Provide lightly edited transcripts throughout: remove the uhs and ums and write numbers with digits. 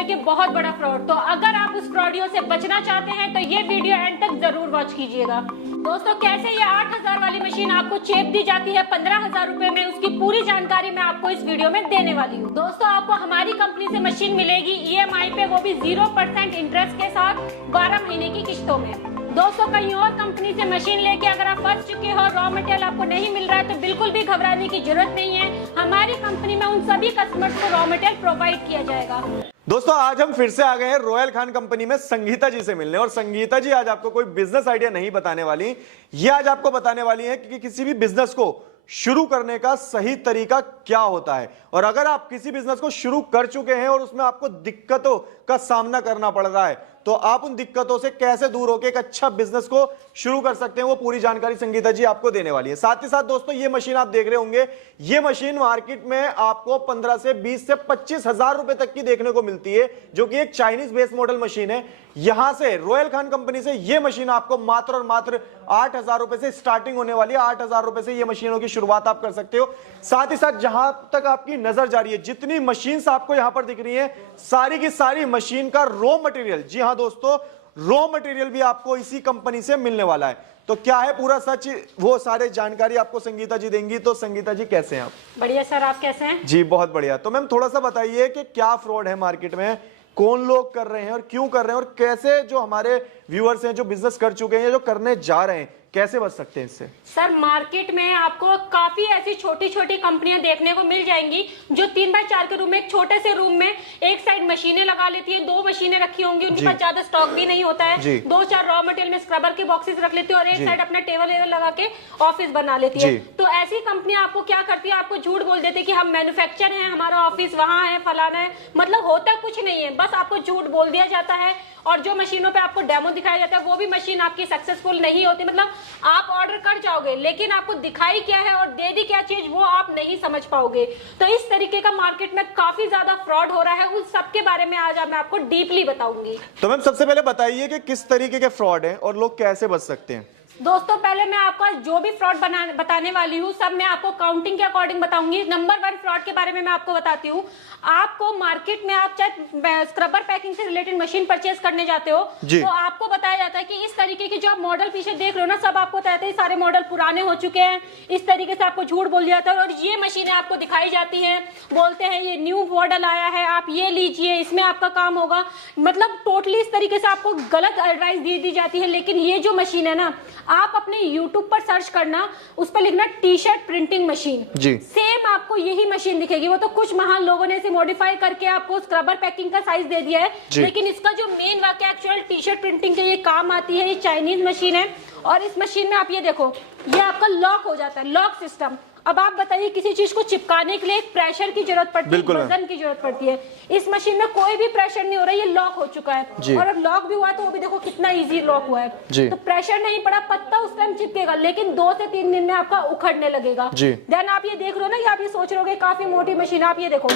लेके बहुत बड़ा फ्रॉड। तो अगर आप उस फ्रॉडियों से बचना चाहते हैं तो ये वीडियो एंड तक जरूर वॉच कीजिएगा। दोस्तों, कैसे ये 8000 वाली मशीन आपको चेप दी जाती है 15,000 रुपए में, उसकी पूरी जानकारी मैं आपको इस वीडियो में देने वाली हूँ। दोस्तों, आपको हमारी कंपनी से मशीन मिलेगी EMI पे, वो भी 0% इंटरेस्ट के साथ 12 महीने की किश्तों में। दोस्तों, कहीं और कंपनी से मशीन लेके अगर आप फंस चुके हो, रॉ मटेरियल आपको नहीं मिल रहा है, तो बिल्कुल भी घबराने की जरूरत नहीं है। हमारी कंपनी में उन सभी कस्टमर्स को रॉ मटेरियल प्रोवाइड किया जाएगा। दोस्तों, आज हम फिर से आ गए हैं रॉयल खान कंपनी में संगीता जी से मिलने। और संगीता जी आज आपको कोई बिजनेस आइडिया नहीं बताने वाली, ये आज आपको बताने वाली है कि किसी भी बिजनेस को शुरू करने का सही तरीका क्या होता है। और अगर आप किसी बिजनेस को शुरू कर चुके हैं और उसमें आपको दिक्कतों का सामना करना पड़ रहा है, तो आप उन दिक्कतों से कैसे दूर होकर एक अच्छा बिजनेस को शुरू कर सकते हैं, वो पूरी जानकारी संगीता जी आपको देने वाली है। साथ ही साथ दोस्तों, ये मशीन आप देख रहे होंगे, ये मशीन मार्केट में आपको 15 से 20 से 25 हजार रुपए तक की देखने को मिलती है, जो कि एक चाइनीज बेस्ड मॉडल मशीन है। यहां से रॉयल खान कंपनी से ये मशीन आपको मात्र और मात्र 8,000 रुपए से स्टार्टिंग होने वाली है। 8,000 रुपए से ये मशीनों की शुरुआत आप कर सकते हो। साथ ही साथ जहां तक आपकी नजर जा रही है, जितनी मशीन आपको यहां पर दिख रही है, सारी की सारी मशीन का रॉ मटेरियल, जी हां दोस्तों, रॉ मटेरियल भी आपको इसी कंपनी से मिलने वाला है। तो क्या है पूरा सच, वो सारे जानकारी आपको संगीता जी देंगी। तो संगीता जी, कैसे हैं आप? बढ़िया सर, आप कैसे हैं? जी बहुत बढ़िया। तो मैम थोड़ा सा बताइए कि क्या फ्रॉड है मार्केट में, कौन लोग कर रहे हैं और क्यों कर रहे हैं, और कैसे जो हमारे व्यूअर्स हैं जो बिजनेस कर चुके हैं या जो करने जा रहे हैं, कैसे बच सकते हैं इससे? सर, मार्केट में आपको काफी ऐसी छोटी छोटी कंपनियां देखने को मिल जाएंगी जो 3x4 के रूम में, एक छोटे से रूम में एक साइड मशीनें लगा लेती है, 2 मशीनें रखी होंगी, उनके पास ज्यादा स्टॉक भी नहीं होता है, 2-4 रॉ मटेरियल में स्क्रबर के बॉक्सेस रख लेती है और एक साइड अपना टेबल लगा के ऑफिस बना लेती है। तो ऐसी कंपनियां आपको क्या करती है, आपको झूठ बोल देती है कि हम मैन्युफैक्चर हैं, हमारा ऑफिस वहां है, फलाना है। मतलब होता कुछ नहीं है, बस आपको झूठ बोल दिया जाता है। और जो मशीनों पे आपको डेमो दिखाया जाता है, वो भी मशीन आपकी सक्सेसफुल नहीं होती। मतलब आप ऑर्डर कर जाओगे, लेकिन आपको दिखाई क्या है और दे दी क्या चीज, वो आप नहीं समझ पाओगे। तो इस तरीके का मार्केट में काफी ज्यादा फ्रॉड हो रहा है, उस सब के बारे में आज मैं आपको डीपली बताऊंगी। तो मैम सबसे पहले बताइए कि किस तरीके के फ्रॉड है और लोग कैसे बच सकते हैं। दोस्तों, पहले मैं आपको जो भी फ्रॉड बताने वाली हूँ, सब मैं आपको काउंटिंग के अकॉर्डिंग बताऊंगी। नंबर 1 फ्रॉड के बारे में मैं आपको बताती हूँ। आपको मार्केट में, आप चाहे स्क्रबर पैकिंग से रिलेटेड मशीन परचेज करने जाते हो, तो आपको बताया जाता है कि इस तरीके के जो आप मॉडल पीछे देख रहे हो ना, सब आपको बताते हैं सारे मॉडल पुराने हो चुके हैं। इस तरीके से आपको झूठ बोल दिया जाता है और ये मशीनें आपको दिखाई जाती है, बोलते हैं ये न्यू मॉडल आया है, आप ये लीजिए, इसमें आपका काम होगा। मतलब टोटली इस तरीके से आपको गलत एडवाइस दी जाती है। लेकिन ये जो मशीन है ना, आप अपने YouTube पर सर्च करना, उस पर लिखना टी-शर्ट प्रिंटिंग मशीन, सेम आपको यही मशीन दिखेगी। वो तो कुछ महान लोगों ने इसे मॉडिफाई करके आपको स्क्रबर पैकिंग का साइज दे दिया है, लेकिन इसका जो मेन वाक्य एक्चुअल टी-शर्ट प्रिंटिंग के ये काम आती है। ये चाइनीज मशीन है और इस मशीन में आप ये देखो, ये आपका लॉक हो जाता है, लॉक सिस्टम। अब आप बताइए, किसी चीज को चिपकाने के लिए एक प्रेशर की जरूरत पड़ती है, वजन की जरूरत पड़ती है। इस मशीन में कोई भी प्रेशर नहीं हो रहा है, ये लॉक हो चुका है। और अब लॉक भी हुआ है तो वो भी देखो कितना इजी लॉक हुआ है। तो प्रेशर नहीं पड़ा, पत्ता उस टाइम चिपकेगा, लेकिन 2 से 3 दिन में आपका उखड़ने लगेगा। देन आप ये देख रहे हो ना, आप ये सोच रहे हो काफी मोटी मशीन, आप ये देखो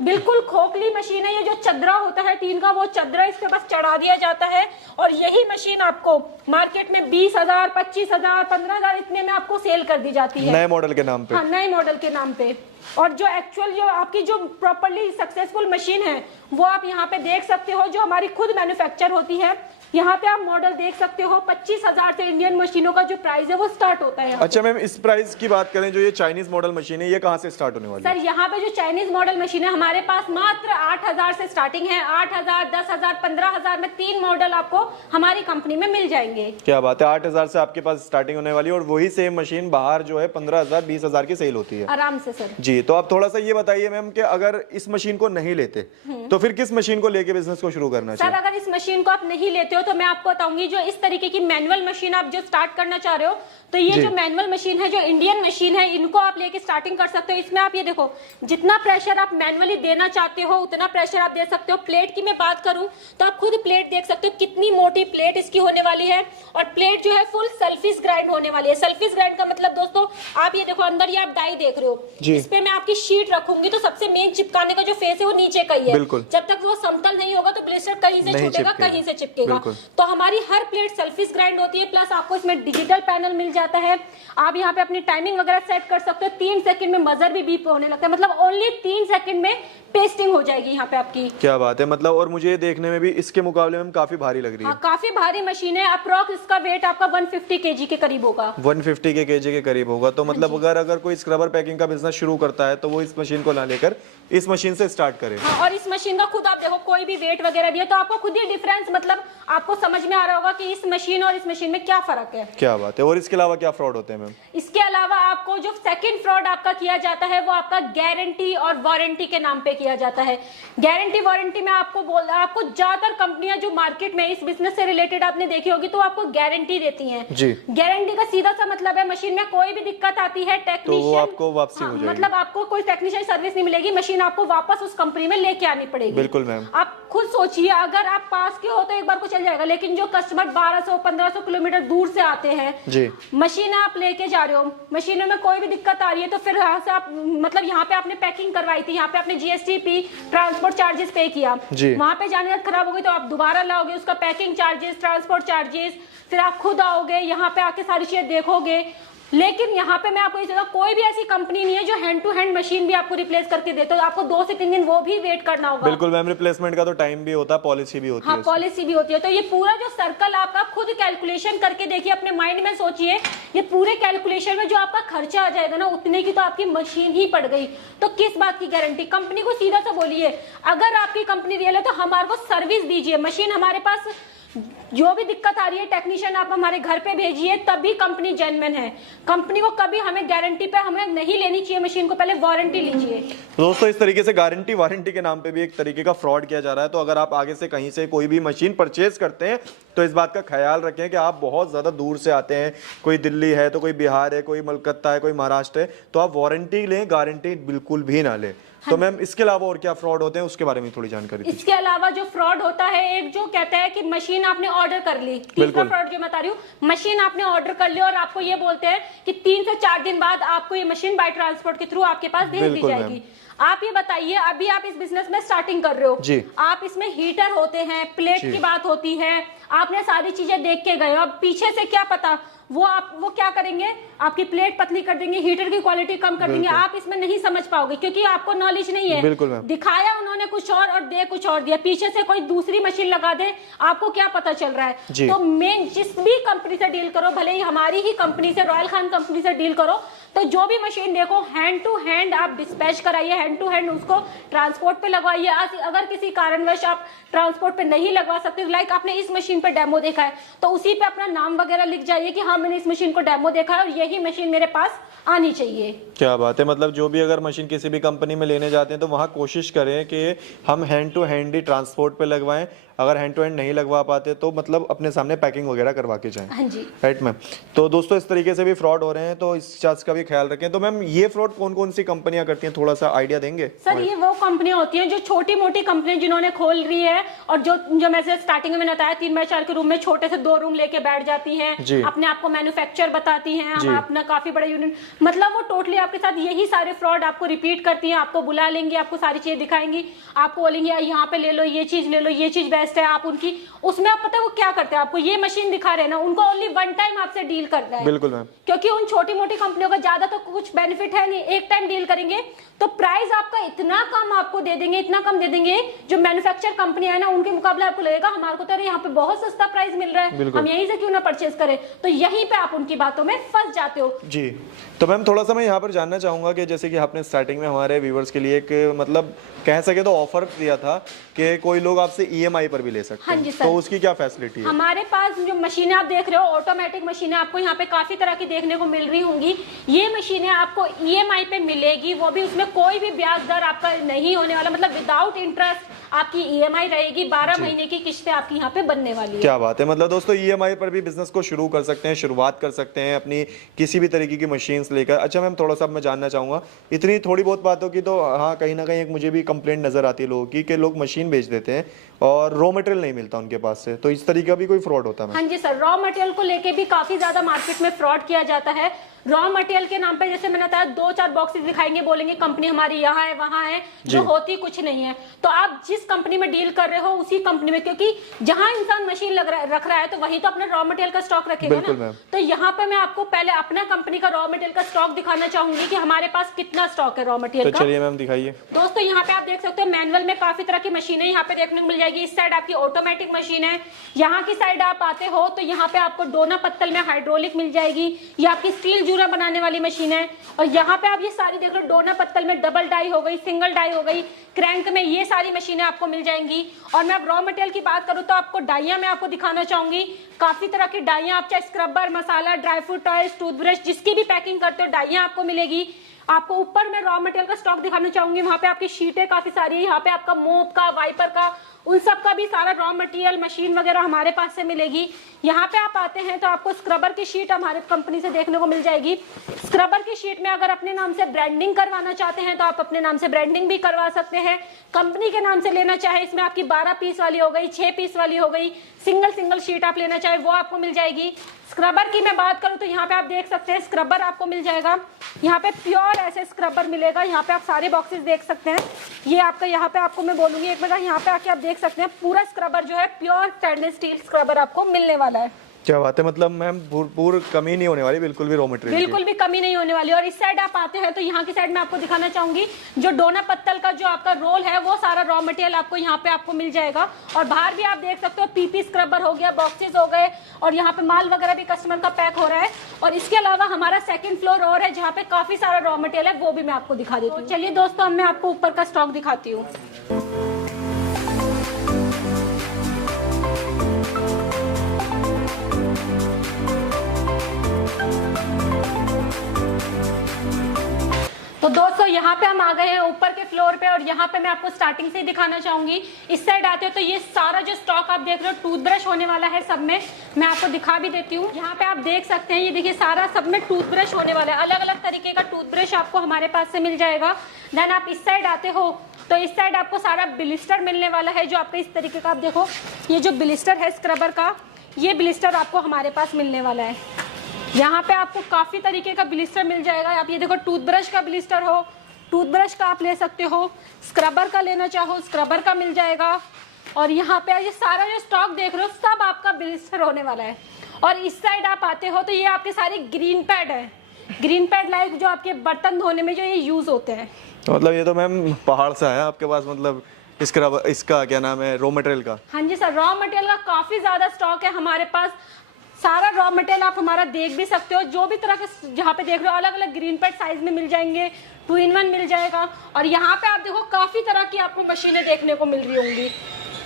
बिल्कुल खोखली मशीन है। ये जो चदरा होता है टीन का, वो चदरा इस पे बस चढ़ा दिया जाता है और यही मशीन आपको मार्केट में 20,000, 25,000, 15,000 इतने में आपको सेल कर दी जाती है, नए मॉडल के नाम पे। हाँ, नए मॉडल के नाम पे। और जो एक्चुअल जो आपकी जो प्रॉपर्ली सक्सेसफुल मशीन है, वो आप यहाँ पे देख सकते हो, जो हमारी खुद मैन्युफैक्चर होती है। यहाँ पे आप मॉडल देख सकते हो, 25,000 से इंडियन मशीनों का जो प्राइस है वो स्टार्ट होता है। अच्छा मैम, इस प्राइस की बात करें, जो ये चाइनीज मॉडल मशीन है, ये कहाँ से स्टार्ट होने वाली है? सर, यहाँ पे जो चाइनीज मॉडल मशीन है, हमारे पास मात्र 8,000 से स्टार्टिंग है। 8,000, 10,000, 15,000 में 3 मॉडल आपको हमारी कंपनी में मिल जाएंगे। क्या बात है, 8,000 से आपके पास स्टार्टिंग होने वाली है और वही सेम मशीन बाहर जो है 15,000, 20,000 की सेल होती है आराम से सर। जी, तो आप थोड़ा सा ये बताइए मैम कि अगर इस मशीन को नहीं लेते तो फिर किस मशीन को लेके बिजनेस को शुरू करना चाहिए? सर, अगर इस मशीन को आप नहीं लेते हो तो मैं आपको बताऊंगी, जो इस तरीके की मैनुअल मशीन आप जो स्टार्ट करना चाह रहे हो, तो ये जो मैनुअल मशीन है, जो इंडियन मशीन है, इनको आप लेके स्टार्टिंग कर सकते हो। इसमें आप ये देखो, जितना प्रेशर आप मैनुअली देना चाहते हो उतना प्रेशर आप दे सकते हो। प्लेट की मैं बात करूं तो आप खुद प्लेट देख सकते हो, कितनी मोटी प्लेट इसकी होने वाली है। और प्लेट जो है फुल सेल्फिश ग्राइंड होने वाली है। सेल्फिश ग्राइंड का मतलब दोस्तों, आप ये देखो, अंदर ये आप डाई देख रहे हो, इस पे मैं आपकी शीट रखूंगी तो सबसे मेन चिपकाने का जो फेस है वो नीचे का ही है। जब तक वो समतल नहीं होगा तो ब्लिस्टर कहीं से छूटेगा, कहीं से चिपकेगा। बिल्कुल। तो हमारी हर प्लेट सेल्फिश ग्राइंड होती है, प्लस आपको इसमें डिजिटल पैनल मिल जाता है। आप यहाँ पे अपनी टाइमिंग वगैरह सेट कर सकते हो। 3 सेकंड में मजर भी बीप होने लगता है, मतलब ओनली 3 सेकंड में पेस्टिंग हो जाएगी यहाँ पे आपकी। क्या बात है, मतलब और मुझे देखने में भी इसके मुकाबले में काफी भारी लग रही है। हाँ, काफी भारी मशीन है। अप्रोक्स इसका वेट आपका 150 केजी के करीब होगा। 150 के केजी के करीब होगा। तो मतलब अगर कोई स्क्रबर पैकिंग का बिजनेस शुरू करता है तो वो इस मशीन को ना लेकर इस मशीन से स्टार्ट करे। हाँ, और इस मशीन का खुद आप देखो, कोई भी वेट वगैरह भी है तो आपको खुद ही डिफरेंस, मतलब आपको समझ में आ रहा होगा कि इस मशीन और इस मशीन में क्या फर्क है। क्या बात है। और इसके अलावा क्या फ्रॉड होते हैं मैम? इसके अलावा आपको जो सेकंड फ्रॉड आपका किया जाता है वो आपका गारंटी और वारंटी के नाम पे किया जाता है। गारंटी वारंटी में आपको ज्यादातर कंपनियां जो मार्केट में इस बिजनेस से रिलेटेड आपने देखी होगी तो आपको गारंटी देती हैं जी। गारंटी का सीधा सा मतलब है मशीन में कोई भी दिक्कत आती है टेक्नीशियन तो वो आपको वापसी हो जाएगी। मतलब आपको कोई टेक्नीशियन सर्विस नहीं मिलेगी, मशीन आपको वापस उस कंपनी में लेके आनी पड़ेगी। बिल्कुल मैम। आप खुद सोचिए, अगर आप पास के हो तो एक बार को चल जाएगा, लेकिन जो कस्टमर 1200-1500 किलोमीटर दूर से आते हैं जी, मशीन आप लेके जा रहे हो, मशीनों में कोई भी दिक्कत आ रही है तो फिर यहाँ से आप मतलब यहाँ पे आपने पैकिंग करवाई थी, यहाँ पे आपने जीएसटी पी, ट्रांसपोर्ट चार्जेस पे किया, वहां पे जाने का खराब हो गई तो आप दोबारा लाओगे, उसका पैकिंग चार्जेस, ट्रांसपोर्ट चार्जेस, फिर आप खुद आओगे यहाँ पे आके सारी चीजें देखोगे। लेकिन यहाँ पे मैं आपको ये कहूँगा, कोई भी ऐसी कंपनी नहीं है जो हैंड टू हैंड मशीन भी आपको रिप्लेस करके दे, तो आपको 2 से 3 दिन वो भी वेट करना होगा। बिल्कुल मैम, रिप्लेसमेंट का तो टाइम भी होता है, पॉलिसी भी होती है। हाँ, पॉलिसी भी होती है। तो ये पूरा जो सर्कल आपका खुद कैलकुलेशन करके देखिए, अपने माइंड में सोचिए, ये पूरे कैलकुलेशन में जो आपका खर्चा आ जाएगा ना, उतने की तो आपकी मशीन ही पड़ गई। तो किस बात की गारंटी? कंपनी को सीधा सा बोलिए, अगर आपकी कंपनी रियल है तो हमारे को सर्विस दीजिए, मशीन हमारे पास जो भी दिक्कत आ रही है टेक्नीशियन आप हमारे घर पे भेजिए, तभी कंपनी जेन्युइन है। कंपनी को कभी हमें गारंटी पे हमें नहीं लेनी चाहिए मशीन को, पहले वारंटी लीजिए। तो दोस्तों इस तरीके से गारंटी वारंटी के नाम पे भी एक तरीके का फ्रॉड किया जा रहा है। तो अगर आप आगे से कहीं से कोई भी मशीन परचेज करते हैं तो इस बात का ख्याल रखें कि आप बहुत ज्यादा दूर से आते हैं, कोई दिल्ली है तो कोई बिहार है, कोई कलकत्ता है, कोई महाराष्ट्र है, तो आप वारंटी लें, गारंटी बिल्कुल भी ना लें। तो मैम इसके अलावा और क्या फ्रॉड होते हैं उसके बारे में थोड़ी जानकारी दीजिए। इसके अलावा जो फ्रॉड होता है, एक जो कहता है कि मशीन आपने ऑर्डर कर ली, तीसरा फ्रॉड जो मैं बता रही हूँ, मशीन आपने ऑर्डर कर ली और आपको ये बोलते हैं कि 3 से 4 दिन बाद आपको ये मशीन बाय ट्रांसपोर्ट के थ्रू आपके पास भेज दी जाएगी। आप ये बताइए, अभी आप इस बिजनेस में स्टार्टिंग कर रहे हो जी। आप इसमें हीटर होते हैं, प्लेट की बात होती है, आपने सारी चीजें देख के गए, अब पीछे से क्या पता वो क्या करेंगे, आपकी प्लेट पतली कर देंगे, हीटर की क्वालिटी कम कर देंगे, आप इसमें नहीं समझ पाओगे क्योंकि आपको नॉलेज नहीं है। दिखाया उन्होंने कुछ और दे कुछ और दिया, पीछे से कोई दूसरी मशीन लगा दे, आपको क्या पता चल रहा है। तो मेन जिस भी कंपनी से डील करो, भले ही हमारी ही कंपनी से, रॉयल खान कंपनी से डील करो, तो जो भी मशीन देखो हैंड टू हैंड आप डिस्पैच कराइए, हैंड टू हैंड उसको ट्रांसपोर्ट पे लगवाइए। अगर किसी कारणवश आप ट्रांसपोर्ट पे नहीं लगवा सकते, लाइक आपने इस मशीन पे डेमो देखा है तो उसी पे अपना नाम वगैरह लिख जाइए कि हाँ मैंने इस मशीन को डेमो देखा है और यही मशीन मेरे पास आनी चाहिए। क्या बात है, मतलब जो भी अगर मशीन किसी भी कंपनी में लेने जाते हैं तो वहां कोशिश करें कि हम हैंड टू हैंड ही ट्रांसपोर्ट पे लगवाएं। अगर हैंड टू हैंड नहीं लगवा पाते तो मतलब अपने सामने पैकिंग वगैरह करवा के जाएं। हाँ जी, राइट मैम। तो दोस्तों इस तरीके से भी फ्रॉड हो रहे हैं, तो इस चीज का भी ख्याल रखें। तो मैम ये फ्रॉड कौन कौन सी कंपनियां करती हैं, थोड़ा सा आइडिया देंगे? सर ये वो कंपनियां होती हैं जो छोटी मोटी कंपनी जिन्होंने खोल रही है और जो मैं स्टार्टिंग में बताया 3 बाय 4 के रूम में छोटे से 2 रूम लेके बैठ जाती हैं, अपने आप को मैन्युफैक्चर बताती हैं, हम अपना काफी बड़ा यूनिट, मतलब वो टोटली आपके साथ यही सारे फ्रॉड आपको रिपीट करती हैं। आपको बुला लेंगे, आपको सारी चीजें दिखाएंगी, आपको बोलेंगे यहाँ पे ले लो, ये चीज ले लो, ये चीज बेस्ट है। आप उनकी उसमें आप पता है वो क्या करते हैं, आपको ये मशीन दिखा रहे हैं ना, उनको ओनली 1 टाइम आपसे डील करना है। बिल्कुल मैम, क्योंकि उन छोटी मोटी कंपनियों का ज्यादा तो कुछ बेनिफिट है नहीं, एक टाइम डील करेंगे तो प्राइस आपका इतना कम आपको दे देंगे, इतना कम दे देंगे, जो मैन्युफैक्चर कंपनी है ना उनके मुकाबले आपको लगेगा हमारे को तो यहाँ पे बहुत सस्ता प्राइस मिल रहा है, हम यहीं से क्यों ना परचेज करें। तो यहीं पे आप उनकी बातों में फंस जाते हो जी। तो मैम थोड़ा सा मैं यहाँ पर जानना चाहूंगा कि जैसे कि आपने स्टार्टिंग में हमारे व्यूवर्स के लिए एक मतलब कह सके तो ऑफर दिया था कि कोई लोग आपसे EMI पर भी ले सकते हैं। हाँ जी सर, तो उसकी क्या फैसिलिटी है? हमारे पास जो मशीनें आप देख रहे हो ऑटोमेटिक मशीनें आपको यहाँ पे काफी तरह की देखने को मिल रही होंगी। ये मशीनें आपको EMI पे मिलेगी, वो भी उसमें कोई भी ब्याज दर आपका नहीं होने वाला, मतलब विदाउट इंटरेस्ट आपकी EMI रहेगी, 12 महीने की किस्तें आपकी यहाँ पे बनने वाली है। क्या बात है, मतलब दोस्तों EMI पर भी बिजनेस को शुरू कर सकते हैं, शुरुआत कर सकते हैं अपनी किसी भी तरीके की मशीन्स लेकर। अच्छा मैम थोड़ा सा मैं जानना चाहूंगा, इतनी थोड़ी बहुत बातों की तो हाँ कहीं ना कहीं एक मुझे भी कंप्लेंट नजर आती है लोगों की कि लोग मशीन बेच देते हैं और रॉ मटेरियल नहीं मिलता उनके पास से, तो इस तरीके का भी कोई फ्रॉड होता है? हाँ जी सर, रॉ मटेरियल को लेके भी काफी ज्यादा मार्केट में फ्रॉड किया जाता है। रॉ मटेरियल के नाम पे जैसे मैंने बताया 2-4 बॉक्सेस दिखाएंगे, बोलेंगे कंपनी हमारी यहाँ है वहां है, जो होती कुछ नहीं है। तो आप जिस कंपनी में डील कर रहे हो उसी कंपनी में, क्योंकि जहां इंसान मशीन रख रहा है तो वही तो अपना रॉ मटेरियल का स्टॉक रखेगा ना। तो यहाँ पे मैं आपको पहले अपना कंपनी का रॉ मटेरियल का स्टॉक दिखाना चाहूंगी कि हमारे पास कितना स्टॉक है रॉ मटेरियल का। चलिए मैम दिखाइए। दोस्तों यहाँ पे आप देख सकते हो मैनुअल में काफी तरह की मशीनें यहाँ पे देखने को मिल जाएगी। इस साइड आपकी ऑटोमेटिक मशीन है, यहाँ की साइड आप आते हो तो यहाँ पे आपको डोना पत्तल में हाइड्रोलिक मिल जाएगी, ये आपकी स्टील जूरा बनाने वाली मशीन है। और यहाँ पे आप ये सारी देख लो, डोना पत्तल में डबल डाई हो गई, सिंगल डाई हो गई, क्रैंक में ये सारी मशीनें आपको मिल जाएंगी। और मैं अब रॉ मटेरियल की बात करूँ तो आपको डाइयां मैं आपको दिखाना चाहूंगी, काफी तरह की डाइयां, आप चाहे स्क्रबर, मसाला, ड्राई फ्रूट ऑयल्स, टूथब्रश, जिसकी भी पैकिंग करते हो डाइयां आपको मिलेगी। आपको ऊपर मैं रॉ मटेरियल का स्टॉक दिखाना चाहूंगी, वहां पे आपकी शीटें काफी सारी है, यहाँ पे आपका मोप का, वाइपर का, उन सब का भी सारा रॉ मटेरियल, मशीन वगैरह हमारे पास से मिलेगी। यहाँ पे आप आते हैं तो आपको स्क्रबर की शीट हमारे कंपनी से देखने को मिल जाएगी। स्क्रबर की शीट में अगर अपने नाम से ब्रांडिंग करवाना चाहते हैं तो आप अपने नाम से ब्रांडिंग भी करवा सकते हैं। कंपनी के नाम से लेना चाहे, इसमें आपकी 12 पीस वाली हो गई, 6 पीस वाली हो गई, सिंगल शीट आप लेना चाहे वो आपको मिल जाएगी। स्क्रबर की मैं बात करूं तो यहाँ पे आप देख सकते हैं स्क्रबर आपको मिल जाएगा, यहाँ पे प्योर ऐसे स्क्रबर मिलेगा। यहाँ पे आप सारे बॉक्सेस देख सकते हैं, ये आपका यहाँ पे आपको मैं बोलूंगी एक मिनट, यहाँ पे आके आप देख सकते हैं पूरा स्क्रबर जो है प्योर स्टेनलेस स्टील स्क्रबर आपको मिलने वाला है। क्या बात है, मतलब मैम पूरी कमी नहीं होने वाली, बिल्कुल भी रॉ मटेरियल बिल्कुल भी कमी नहीं होने वाली। और इस साइड आप आते हैं तो यहाँ की साइड में आपको दिखाना चाहूंगी, जो डोना पत्तल का जो आपका रोल है वो सारा रॉ मटेरियल आपको यहाँ पे आपको मिल जाएगा। और बाहर भी आप देख सकते हो पीपी स्क्रबर हो गया, बॉक्सेस हो गए, और यहाँ पे माल वगैरह भी कस्टमर का पैक हो रहा है। और इसके अलावा हमारा सेकंड फ्लोर और है जहाँ पे काफी सारा रॉ मटेरियल है, वो भी मैं आपको दिखा देती हूँ। चलिए दोस्तों, अब मैं आपको ऊपर का स्टॉक दिखाती हूँ। तो दोस्तों यहाँ पे हम आ गए हैं ऊपर के फ्लोर पे, और यहाँ पे मैं आपको स्टार्टिंग से ही दिखाना चाहूंगी। इस साइड आते हो तो ये सारा जो स्टॉक आप देख रहे हो टूथब्रश होने वाला है सब में, मैं आपको दिखा भी देती हूँ। यहाँ पे आप देख सकते हैं, ये देखिए सारा सब में टूथब्रश होने वाला है, अलग अलग तरीके का टूथब्रश आपको हमारे पास से मिल जाएगा। देन आप इस साइड आते हो तो इस साइड आपको सारा ब्लिस्टर मिलने वाला है, जो आपके इस तरीके का, आप देखो ये जो ब्लिस्टर है स्क्रबर का, ये ब्लिस्टर आपको हमारे पास मिलने वाला है। यहाँ पे आपको काफी तरीके का ब्लिस्टर मिल जाएगा। आप ये देखो टूथब्रश का ब्लिस्टर हो, टूथब्रश का आप ले सकते हो, स्क्रबर का लेना चाहो स्क्रबर का मिल जाएगा। और यहाँ पे ये सारा जो स्टॉक देख रहे हो सब आपका ब्लिस्टर होने वाला है। और इस साइड आप आते हो तो ये आपके सारे ग्रीन पैड है, ग्रीन पैड लाइक जो आपके बर्तन धोने में जो ये यूज होते हैं। मतलब ये तो मैम पहाड़ से है आपके पास, मतलब इसका क्या नाम है, रॉ मटेरियल का? हाँ जी सर, रॉ मटेरियल का काफी ज्यादा स्टॉक है हमारे पास। सारा रॉ मटेरियल आप हमारा देख भी सकते हो, जो भी तरह के जहाँ पे देख रहे हो अलग अलग ग्रीन पैड साइज में मिल जाएंगे, 2-in-1 मिल जाएगा। और यहाँ पे आप देखो काफी तरह की आपको मशीनें देखने को मिल रही होंगी।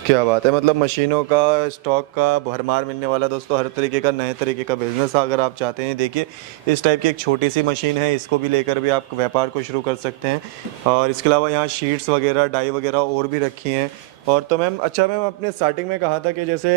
क्या बात है, मतलब मशीनों का स्टॉक का भरमार मिलने वाला दोस्तों, हर तरीके का नए तरीके का बिजनेस अगर आप चाहते हैं। देखिए इस टाइप की एक छोटी सी मशीन है, इसको भी लेकर भी आप व्यापार को शुरू कर सकते हैं। और इसके अलावा यहाँ शीट्स वगैरह, डाई वगैरह और भी रखी हैं। और तो मैम अच्छा, मैम आपने स्टार्टिंग में कहा था कि जैसे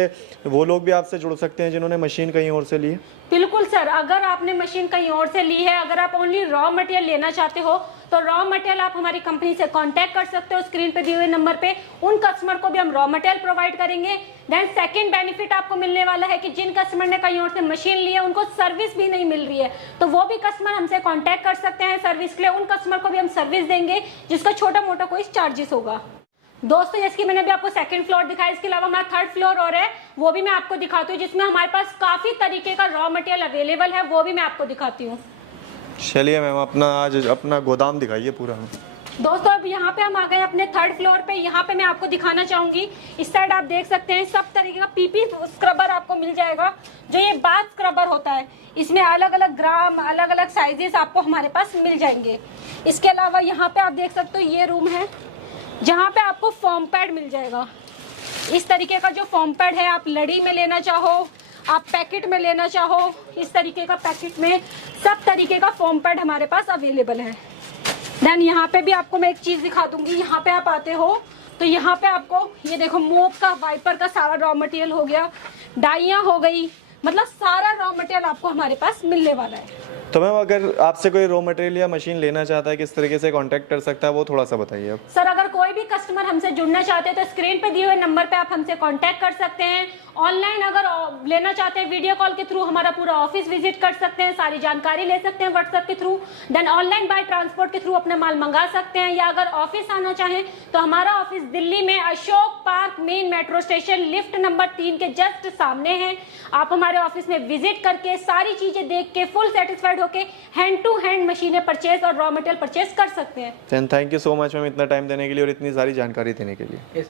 वो लोग भी आपसे जुड़ सकते हैं जिन्होंने मशीन कहीं और से ली है। बिल्कुल सर, अगर आपने मशीन कहीं और से ली है, अगर आप ओनली रॉ मटेरियल लेना चाहते हो तो रॉ मटेरियल आप हमारी कंपनी से कांटेक्ट कर सकते हो, स्क्रीन पे दिए हुए नंबर पे। उन कस्टमर को भी हम रॉ मटेरियल प्रोवाइड करेंगे। देन सेकंड बेनिफिट आपको मिलने वाला है कि जिन कस्टमर ने कहीं और से मशीन ली है उनको सर्विस भी नहीं मिल रही है, तो वो भी कस्टमर हमसे कांटेक्ट कर सकते हैं सर्विस के लिए। उन कस्टमर को भी हम सर्विस देंगे जिसका छोटा मोटा कोई चार्जेस होगा। दोस्तों जैसे कि मैंने भी आपको सेकंड फ्लोर दिखाया, इसके अलावा हमारा थर्ड फ्लोर और है, वो भी मैं आपको दिखाती हूँ, जिसमें हमारे पास काफी तरीके का रॉ मटेरियल अवेलेबल है, वो भी मैं आपको दिखाती हूँ। चलिए मैम आज अपना गोदाम दिखाइए पूरा। दोस्तों अब यहाँ पे हम आ गए अपने थर्ड फ्लोर पे। यहाँ पे मैं आपको दिखाना चाहूंगी, इस साइड आप देख सकते हैं सब तरीके का पीपी स्क्रबर आपको मिल जाएगा। जो ये बाथ स्क्रबर होता है, इसमें अलग अलग ग्राम, अलग अलग साइजेस आपको हमारे पास मिल जाएंगे। इसके अलावा यहाँ पे आप देख सकते हो ये रूम है जहाँ पे आपको फॉर्म पैड मिल जाएगा। इस तरीके का जो फॉर्म पैड है, आप लड़ी में लेना चाहो, आप पैकेट में लेना चाहो, इस तरीके का पैकेट में सब तरीके का फॉर्म पैड हमारे पास अवेलेबल है। देन यहाँ पे भी आपको मैं एक चीज दिखा दूंगी। यहाँ पे आप आते हो तो यहाँ पे आपको ये देखो मोप का, वाइपर का सारा रॉ मटेरियल हो गया, डाइयाँ हो गई, मतलब सारा रॉ मटेरियल आपको हमारे पास मिलने वाला है। तो मैम अगर आपसे कोई रॉ मटेरियल या मशीन लेना चाहता है, किस तरीके से कांटेक्ट कर सकता है, वो थोड़ा सा बताइए आप। सर अगर कोई भी कस्टमर हमसे जुड़ना चाहते हैं तो स्क्रीन पे दिए हुए नंबर पे आप हमसे कांटेक्ट कर सकते हैं। ऑनलाइन अगर लेना चाहते हैं वीडियो कॉल के थ्रू हमारा पूरा ऑफिस विजिट कर सकते हैं, सारी जानकारी ले सकते हैं व्हाट्सएप के through. Then online by transport के थ्रू अपना माल मंगा सकते हैं, या अगर ऑफिस आना चाहें तो हमारा ऑफिस दिल्ली में Ashok park main metro station lift number 3 के जस्ट सामने है। आप हमारे ऑफिस में विजिट करके सारी चीजें देख के फुल सेटिस्फाइड होके हैंड टू हैंड मशीनें परचेज और रॉ मटेरियल परचेज कर सकते हैं। Thank you so much ma'am इतना टाइम देने के लिए और इतनी सारी जानकारी देने के लिए।